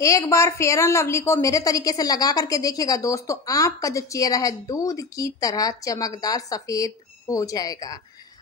एक बार fair and lovely को मेरे तरीके से लगा करके देखिएगा दोस्तों, आपका जो चेहरा है दूध की तरह चमकदार सफेद हो जाएगा।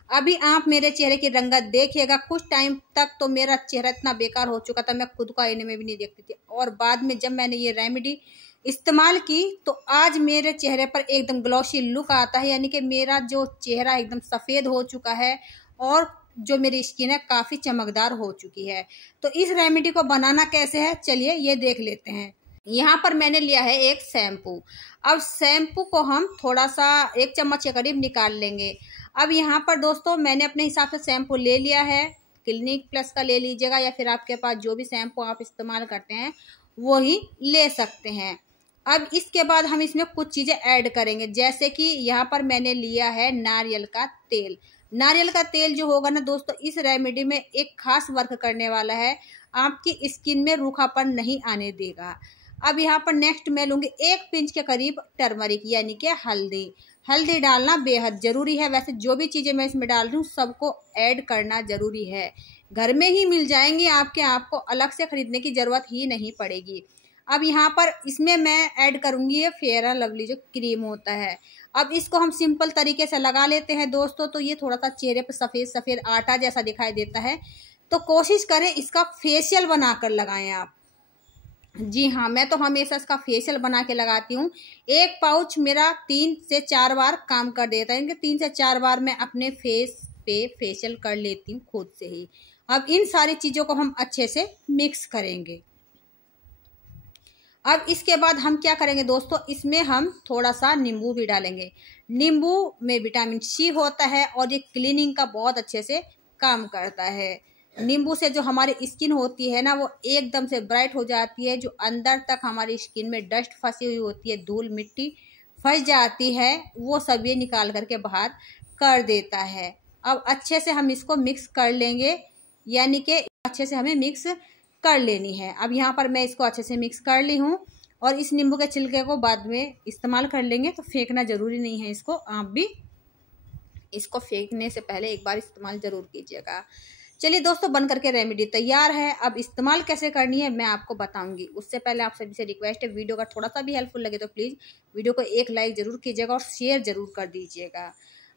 अभी आप मेरे चेहरे की रंगत देखिएगा। कुछ टाइम तक तो मेरा चेहरा इतना बेकार हो चुका था, मैं खुद को आईने में भी नहीं देखती थी, और बाद में जब मैंने ये रेमेडी इस्तेमाल की तो आज मेरे चेहरे पर एकदम ग्लॉसी लुक आता है, यानी कि मेरा जो चेहरा एकदम सफ़ेद हो चुका है और जो मेरी स्किन है काफ़ी चमकदार हो चुकी है। तो इस रेमेडी को बनाना कैसे है, चलिए ये देख लेते हैं। यहाँ पर मैंने लिया है एक शैम्पू। अब शैम्पू को हम थोड़ा सा 1 चम्मच के करीब निकाल लेंगे। अब यहाँ पर दोस्तों मैंने अपने हिसाब से शैम्पू ले लिया है। क्लिनिक प्लस का ले लीजिएगा या फिर आपके पास जो भी शैम्पू आप इस्तेमाल करते हैं वो ही ले सकते हैं। अब इसके बाद हम इसमें कुछ चीज़ें ऐड करेंगे, जैसे कि यहाँ पर मैंने लिया है नारियल का तेल। नारियल का तेल जो होगा ना दोस्तों, इस रेमेडी में एक खास वर्क करने वाला है, आपकी स्किन में रूखापन नहीं आने देगा। अब यहाँ पर नेक्स्ट मैं लूँगी 1 पिंच के करीब टर्मरिक यानी कि हल्दी। हल्दी डालना बेहद ज़रूरी है। वैसे जो भी चीज़ें मैं इसमें डाल रही हूँ सबको ऐड करना ज़रूरी है। घर में ही मिल जाएंगी आपको अलग से ख़रीदने की ज़रूरत ही नहीं पड़ेगी। अब यहाँ पर इसमें मैं ऐड करूँगी ये फेयर एंड लवली जो क्रीम होता है। अब इसको हम सिंपल तरीके से लगा लेते हैं दोस्तों। तो ये थोड़ा सा चेहरे पर सफ़ेद सफ़ेद आटा जैसा दिखाई देता है, तो कोशिश करें इसका फेशियल बनाकर लगाएं आप। जी हाँ, मैं तो हमेशा इसका फेशियल बना के लगाती हूँ। 1 पाउच मेरा 3 से 4 बार काम कर देता है, 3 से 4 बार मैं अपने फेस पे फेशियल कर लेती हूँ खुद से ही। अब इन सारी चीज़ों को हम अच्छे से मिक्स करेंगे। अब इसके बाद हम क्या करेंगे दोस्तों, इसमें हम थोड़ा सा नींबू भी डालेंगे। नींबू में विटामिन सी होता है और ये क्लीनिंग का बहुत अच्छे से काम करता है। नींबू से जो हमारी स्किन होती है ना वो एकदम से ब्राइट हो जाती है। जो अंदर तक हमारी स्किन में डस्ट फंसी हुई होती है, धूल मिट्टी फंस जाती है, वो सब ये निकाल करके बाहर कर देता है। अब अच्छे से हम इसको मिक्स कर लेंगे, यानी कि अच्छे से हमें मिक्स कर लेनी है। अब यहाँ पर मैं इसको अच्छे से मिक्स कर ली हूँ और इस नींबू के छिलके को बाद में इस्तेमाल कर लेंगे, तो फेंकना ज़रूरी नहीं है इसको। आप भी इसको फेंकने से पहले एक बार इस्तेमाल ज़रूर कीजिएगा। चलिए दोस्तों, बन करके रेमेडी तैयार है। अब इस्तेमाल कैसे करनी है मैं आपको बताऊंगी। उससे पहले आप सभी से रिक्वेस्ट है, वीडियो का थोड़ा सा भी हेल्पफुल लगे तो प्लीज़ वीडियो को एक लाइक ज़रूर कीजिएगा और शेयर ज़रूर कर दीजिएगा।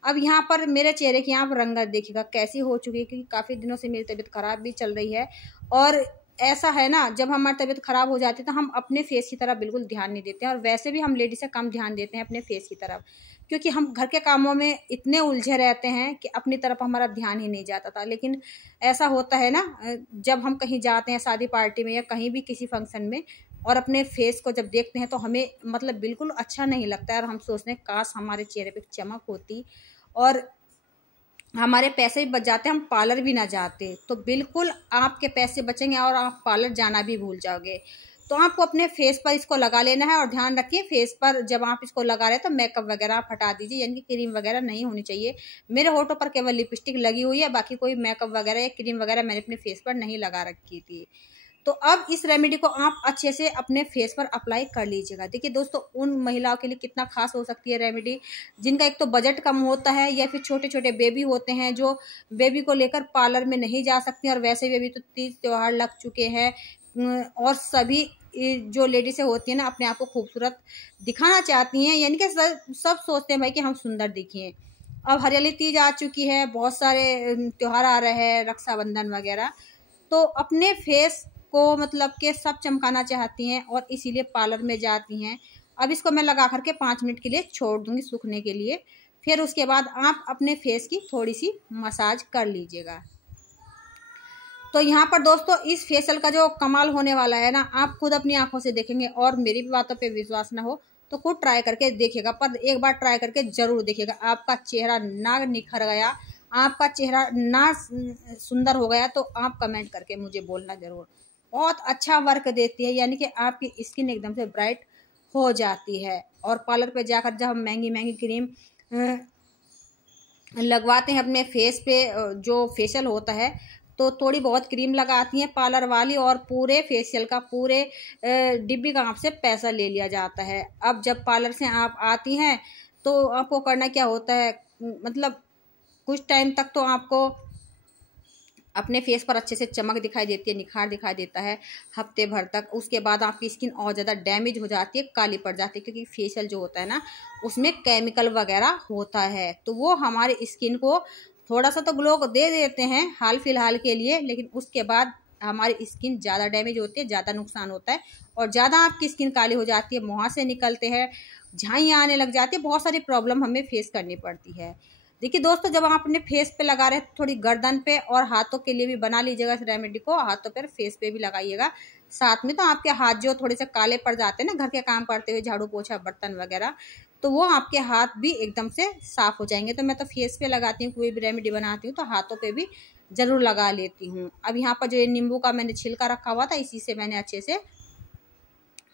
अब यहाँ पर मेरे चेहरे की यहाँ पर रंगत देखिएगा कैसी हो चुकी है, क्योंकि काफ़ी दिनों से मेरी तबीयत ख़राब भी चल रही है। और ऐसा है ना, जब हमारी तबीयत ख़राब हो जाती है तो हम अपने फेस की तरफ बिल्कुल ध्यान नहीं देते हैं, और वैसे भी हम लेडीज़ से कम ध्यान देते हैं अपने फेस की तरफ, क्योंकि हम घर के कामों में इतने उलझे रहते हैं कि अपनी तरफ हमारा ध्यान ही नहीं जाता था। लेकिन ऐसा होता है ना, जब हम कहीं जाते हैं शादी पार्टी में या कहीं भी किसी फंक्शन में, और अपने फेस को जब देखते हैं तो हमें मतलब बिल्कुल अच्छा नहीं लगता है, और हम सोचते हैं काश हमारे चेहरे पे चमक होती और हमारे पैसे भी बच जाते, हम पार्लर भी ना जाते। तो बिल्कुल आपके पैसे बचेंगे और आप पार्लर जाना भी भूल जाओगे। तो आपको अपने फेस पर इसको लगा लेना है, और ध्यान रखिए फेस पर जब आप इसको लगा रहे हैं तो मेकअप वगैरह आप हटा दीजिए, यानी कि क्रीम वगैरह नहीं होनी चाहिए। मेरे होठों पर केवल लिपस्टिक लगी हुई है, बाकी कोई मेकअप वगैरह या क्रीम वगैरह मैंने अपने फेस पर नहीं लगा रखी थी। तो अब इस रेमेडी को आप अच्छे से अपने फेस पर अप्लाई कर लीजिएगा। देखिए दोस्तों, उन महिलाओं के लिए कितना खास हो सकती है रेमेडी जिनका एक तो बजट कम होता है, या फिर छोटे छोटे बेबी होते हैं जो बेबी को लेकर पार्लर में नहीं जा सकती, और वैसे भी अभी तो तीज त्योहार लग चुके हैं, और सभी जो लेडीज़ें होती हैं ना अपने आप को खूबसूरत दिखाना चाहती हैं, यानी कि सब सोचते हैं भाई कि हम सुंदर दिखें। अब हरियाली तीज आ चुकी है, बहुत सारे त्यौहार आ रहे हैं, रक्षाबंधन वगैरह, तो अपने फेस को मतलब कि सब चमकाना चाहती हैं और इसीलिए पार्लर में जाती हैं। अब इसको मैं लगा करके 5 मिनट के लिए छोड़ दूंगी सूखने के लिए, फिर उसके बाद आप अपने फेस की थोड़ी सी मसाज कर लीजिएगा। तो यहाँ पर दोस्तों इस फेशियल का जो कमाल होने वाला है ना, आप खुद अपनी आंखों से देखेंगे, और मेरी भी बातों पे विश्वास ना हो तो खुद ट्राई करके देखिएगा। पर एक बार ट्राई करके ज़रूर देखिएगा, आपका चेहरा ना निखर गया, आपका चेहरा ना सुंदर हो गया, तो आप कमेंट करके मुझे बोलना ज़रूर। बहुत अच्छा वर्क देती है, यानी कि आपकी स्किन एकदम से ब्राइट हो जाती है। और पार्लर पे जाकर जब हम महंगी महंगी क्रीम लगवाते हैं अपने फेस पे, जो फेशियल होता है, तो थोड़ी बहुत क्रीम लगाती हैं पार्लर वाली, और पूरे फेशियल का पूरे डिब्बी का आपसे पैसा ले लिया जाता है। अब जब पार्लर से आप आती हैं तो आपको करना क्या होता है, मतलब कुछ टाइम तक तो आपको अपने फेस पर अच्छे से चमक दिखाई देती है, निखार दिखाई देता है हफ्ते भर तक। उसके बाद आपकी स्किन और ज़्यादा डैमेज हो जाती है, काली पड़ जाती है, क्योंकि फेशियल जो होता है ना उसमें केमिकल वगैरह होता है, तो वो हमारी स्किन को थोड़ा सा तो ग्लो दे देते हैं हाल फिलहाल के लिए, लेकिन उसके बाद हमारी स्किन ज़्यादा डैमेज होती है, ज़्यादा नुकसान होता है और ज़्यादा आपकी स्किन काली हो जाती है, मुहासे निकलते हैं, झाइयाँ आने लग जाती है, बहुत सारी प्रॉब्लम हमें फेस करनी पड़ती है। देखिए दोस्तों, जब आप अपने फेस पे लगा रहे हैं तो थोड़ी गर्दन पे और हाथों के लिए भी बना लीजिएगा इस रेमेडी को, हाथों पर फेस पे भी लगाइएगा साथ में। तो आपके हाथ जो थोड़े से काले पड़ जाते हैं ना घर के काम करते हुए, झाड़ू पोछा बर्तन वगैरह, तो वो आपके हाथ भी एकदम से साफ हो जाएंगे। तो मैं तो फेस पे लगाती हूँ, कोई भी रेमेडी बनाती हूँ तो हाथों पे भी जरूर लगा लेती हूँ। अब यहाँ पर जो ये नींबू का मैंने छिलका रखा हुआ था, इसी से मैंने अच्छे से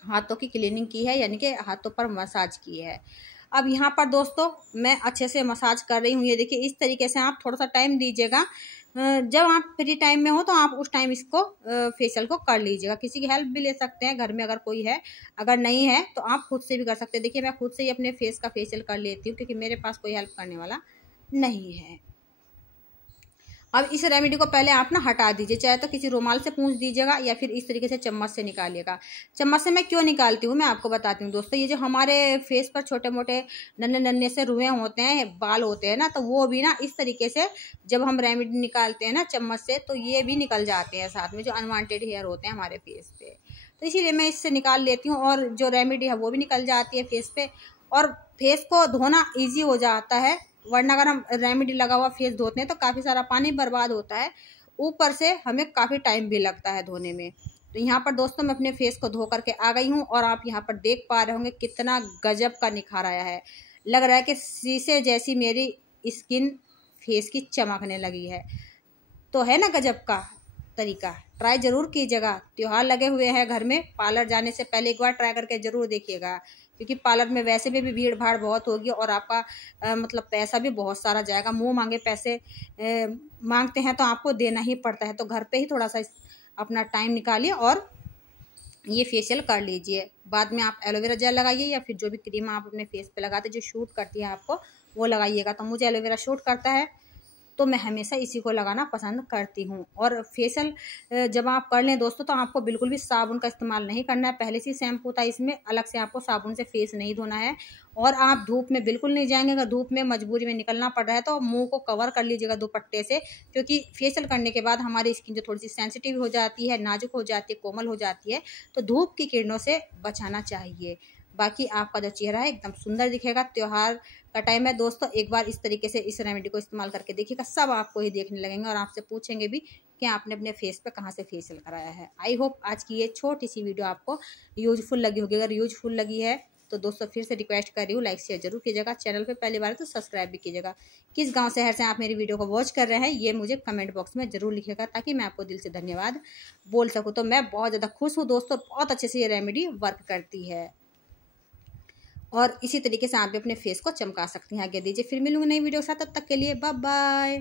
हाथों की क्लीनिंग की है, यानी कि हाथों पर मसाज की है। अब यहाँ पर दोस्तों मैं अच्छे से मसाज कर रही हूँ। ये देखिए, इस तरीके से आप थोड़ा सा टाइम दीजिएगा, जब आप फ्री टाइम में हो तो आप उस टाइम इसको फेशियल को कर लीजिएगा। किसी की हेल्प भी ले सकते हैं घर में अगर कोई है, अगर नहीं है तो आप खुद से भी कर सकते हैं। देखिए, मैं खुद से ही अपने फेस का फेशियल कर लेती हूँ क्योंकि मेरे पास कोई हेल्प करने वाला नहीं है। अब इस रेमेडी को पहले आप ना हटा दीजिए, चाहे तो किसी रुमाल से पूंछ दीजिएगा या फिर इस तरीके से चम्मच से निकालिएगा। चम्मच से मैं क्यों निकालती हूँ मैं आपको बताती हूँ दोस्तों। ये जो हमारे फेस पर छोटे मोटे नन्हे नन्हे से रुएं होते हैं, बाल होते हैं ना, तो वो भी ना इस तरीके से जब हम रेमेडी निकालते हैं ना चम्मच से, तो ये भी निकल जाते हैं साथ में, जो अनवांटेड हेयर होते हैं हमारे फेस पे। तो इसीलिए मैं इससे निकाल लेती हूँ और जो रेमेडी है वो भी निकल जाती है फेस पे, और फेस को धोना ईजी हो जाता है। वरना अगर हम रेमेडी लगा हुआ फेस धोते हैं तो काफ़ी सारा पानी बर्बाद होता है, ऊपर से हमें काफ़ी टाइम भी लगता है धोने में। तो यहाँ पर दोस्तों मैं अपने फेस को धो करके आ गई हूँ और आप यहाँ पर देख पा रहे होंगे कितना गजब का निखार आया है। लग रहा है कि शीशे जैसी मेरी स्किन फेस की चमकने लगी है। तो है ना गजब का तरीका, ट्राई जरूर कीजिएगा। त्योहार लगे हुए हैं घर में, पार्लर जाने से पहले एक बार ट्राई करके जरूर देखिएगा, क्योंकि पार्लर में वैसे भी भीड़ भाड़ बहुत होगी और आपका मतलब पैसा भी बहुत सारा जाएगा। मुंह मांगे पैसे मांगते हैं तो आपको देना ही पड़ता है। तो घर पे ही थोड़ा सा अपना टाइम निकालिए और ये फेशियल कर लीजिए। बाद में आप एलोवेरा जेल लगाइए या फिर जो भी क्रीम आप अपने फेस पे लगाते जो शूट करती है आपको, वो लगाइएगा। तो मुझे एलोवेरा शूट करता है तो मैं हमेशा इसी को लगाना पसंद करती हूँ। और फेशियल जब आप कर लें दोस्तों तो आपको बिल्कुल भी साबुन का इस्तेमाल नहीं करना है। पहले से शैम्पू था इसमें, अलग से आपको साबुन से फेस नहीं धोना है। और आप धूप में बिल्कुल नहीं जाएंगे। अगर धूप में मजबूरी में निकलना पड़ रहा है तो मुंह को कवर कर लीजिएगा दुपट्टे से, क्योंकि फेशियल करने के बाद हमारी स्किन जो थोड़ी सी सेंसिटिव हो जाती है, नाजुक हो जाती है, कोमल हो जाती है, तो धूप की किरणों से बचाना चाहिए। बाकी आपका जो चेहरा है एकदम सुंदर दिखेगा। त्योहार का टाइम है दोस्तों, एक बार इस तरीके से इस रेमेडी को इस्तेमाल करके देखिएगा, सब आपको ही देखने लगेंगे और आपसे पूछेंगे भी कि आपने अपने फेस पे कहाँ से फेशियल कराया है। आई होप आज की ये छोटी सी वीडियो आपको यूजफुल लगी होगी। अगर यूजफुल लगी है तो दोस्तों फिर से रिक्वेस्ट कर रही हूँ, लाइक शेयर जरूर कीजिएगा। चैनल पे पहली बार है तो सब्सक्राइब भी कीजिएगा। किस गांव शहर से आप मेरी वीडियो को वॉच कर रहे हैं ये मुझे कमेंट बॉक्स में जरूर लिखिएगा, ताकि मैं आपको दिल से धन्यवाद बोल सकूँ। तो मैं बहुत ज़्यादा खुश हूँ दोस्तों, बहुत अच्छे से ये रेमेडी वर्क करती है और इसी तरीके से आप भी अपने फेस को चमका सकती हैं। आगे दीजिए, फिर मिलूंगी नई वीडियो के साथ, तब तक के लिए बाय बाय।